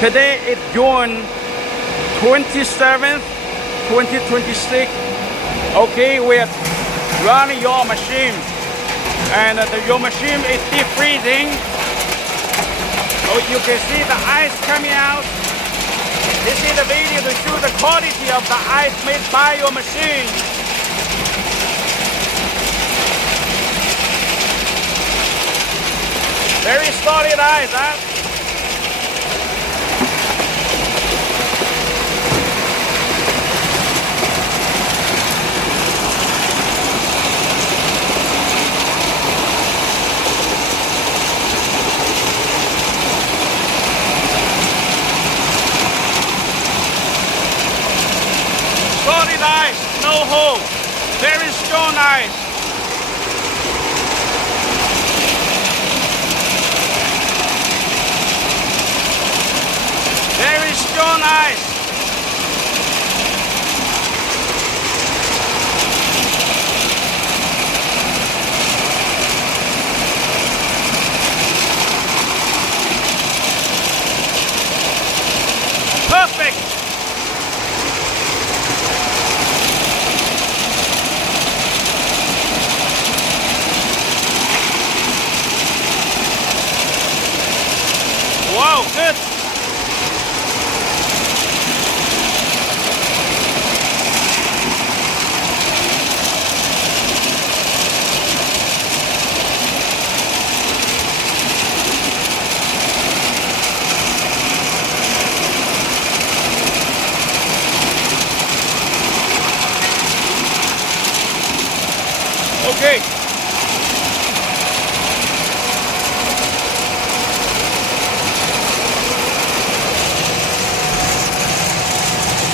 Today is June 27th, 2026. Okay, we're running your machine, and your machine is deep freezing. Oh, you can see the ice coming out. This is the video to show the quality of the ice made by your machine. Very solid ice, huh? Solid ice, no hole. Very strong ice. Very strong ice. Perfect. Wow, good. Okay.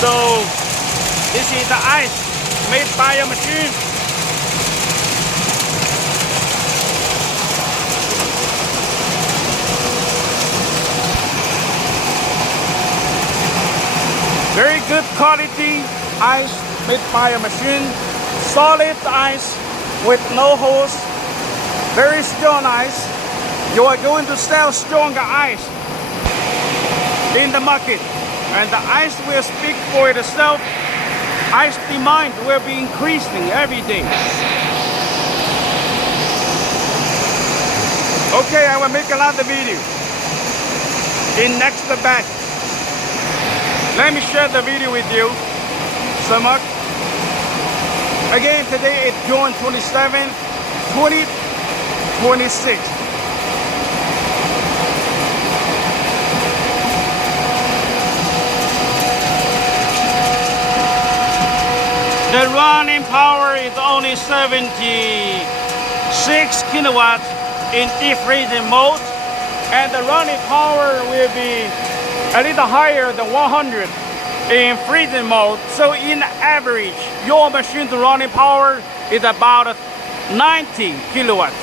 So this is the ice made by a machine. Very good quality ice made by a machine. Solid ice with no holes. Very strong ice. You are going to sell stronger ice in the market, and the ice will speak for itself. Ice demand will be increasing every day. Okay, I will make another video in next batch. Let me share the video with you so much. Again, today is June 27th, 2026. The running power is only 76 kilowatts in deep freezing mode, and the running power will be a little higher than 100 in freezing mode. So in average, your machine's running power is about 90 kilowatts.